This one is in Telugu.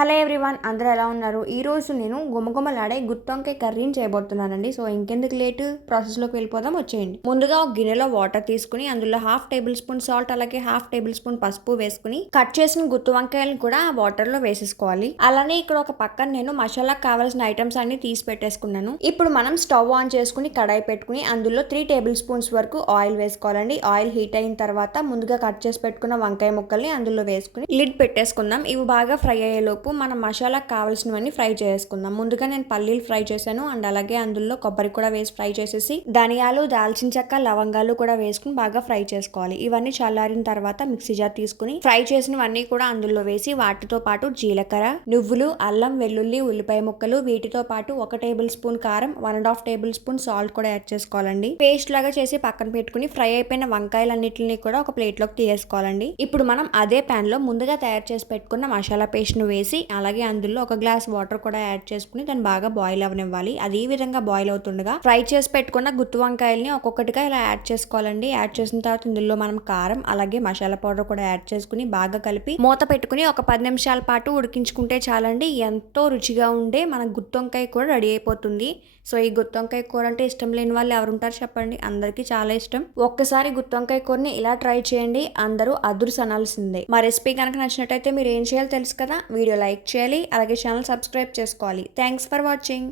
హలో ఎవ్రీవన్ అందరూ ఎలా ఉన్నారు? ఈరోజు నేను గుమగుమలాడే గుత్తొంకాయ కర్రీని చేయబోతున్నానండి. సో ఇంకెందుకు లేటు? ప్రాసెస్లోకి వెళ్ళిపోదాం వచ్చేయండి. ముందుగా ఒక గిన్నెలో వాటర్ తీసుకుని అందులో హాఫ్ టేబుల్ స్పూన్ సాల్ట్ అలాగే హాఫ్ టేబుల్ స్పూన్ పసుపు వేసుకుని కట్ చేసిన గుత్తి వంకాయలను కూడా వాటర్లో వేసేసుకోవాలి. అలానే ఇక్కడ ఒక పక్కన నేను మసాలాకు కావాల్సిన ఐటమ్స్ అన్ని తీసి పెట్టేసుకున్నాను. ఇప్పుడు మనం స్టవ్ ఆన్ చేసుకుని కడాయి పెట్టుకుని అందులో త్రీ టేబుల్ స్పూన్స్ వరకు ఆయిల్ వేసుకోవాలండి. ఆయిల్ హీట్ అయిన తర్వాత ముందుగా కట్ చేసి పెట్టుకున్న వంకాయ ముక్కల్ని అందులో వేసుకుని లిడ్ పెట్టేసుకుందాం. ఇవి బాగా ఫ్రై అయ్యేలోపు మనం మసాలాకు కావాల్సినవన్నీ ఫ్రై చేసుకుందాం. ముందుగా నేను పల్లీలు ఫ్రై చేశాను. అండ్ అలాగే అందులో కొబ్బరి కూడా వేసి ఫ్రై చేసేసి ధనియాలు దాల్చిన చెక్క లవంగాలు కూడా వేసుకుని బాగా ఫ్రై చేసుకోవాలి. ఇవన్నీ చల్లారిన తర్వాత మిక్సీ జార్ తీసుకుని ఫ్రై చేసినవన్నీ కూడా అందులో వేసి వాటితో పాటు జీలకర్ర నువ్వులు అల్లం వెల్లుల్లి ఉల్లిపాయ ముక్కలు వీటితో పాటు ఒక టేబుల్ స్పూన్ కారం one and half tablespoon salt కూడా యాడ్ చేసుకోవాలండి. పేస్ట్ లాగా చేసి పక్కన పెట్టుకుని ఫ్రై అయిపోయిన వంకాయలన్నిటిని కూడా ఒక ప్లేట్లోకి తీసేసుకోవాలండి. ఇప్పుడు మనం అదే ప్యాన్లో ముందుగా తయారు చేసి పెట్టుకున్న మసాలా పేస్ట్ను వేసి అలాగే అందులో ఒక గ్లాస్ వాటర్ కూడా యాడ్ చేసుకుని దాన్ని బాగా బాయిల్ అవనివ్వాలి. అది ఈ విధంగా బాయిల్ అవుతుండగా ఫ్రై చేసి పెట్టుకున్న గుత్తి వంకాయల్ని ఒక్కొక్కటిగా ఇలా యాడ్ చేసుకోవాలండి. యాడ్ చేసిన తర్వాత ఇందులో మనం కారం అలాగే మసాలా పౌడర్ కూడా యాడ్ చేసుకుని బాగా కలిపి మూత పెట్టుకుని ఒక పది నిమిషాల పాటు ఉడికించుకుంటే చాలండి. ఎంతో రుచిగా ఉండే మన గుత్తి వంకాయ కూడా రెడీ అయిపోతుంది. సో ఈ గుత్తి వంకాయ కూర అంటే ఇష్టం లేని వాళ్ళు ఎవరుంటారు చెప్పండి? అందరికీ చాలా ఇష్టం. ఒక్కసారి గుత్తి వంకాయ కూరని ఇలా ట్రై చేయండి. అందరూ అదుర్స్ అనాల్సిందే. మా రెసిపీ కనుక నచ్చినట్టయితే మీరు ఏం చేయాలో తెలుసు కదా? వీడియో లైక్ చేయాలి అలాగే ఛానల్ సబ్స్క్రైబ్ చేసుకోవాలి. Thanks for watching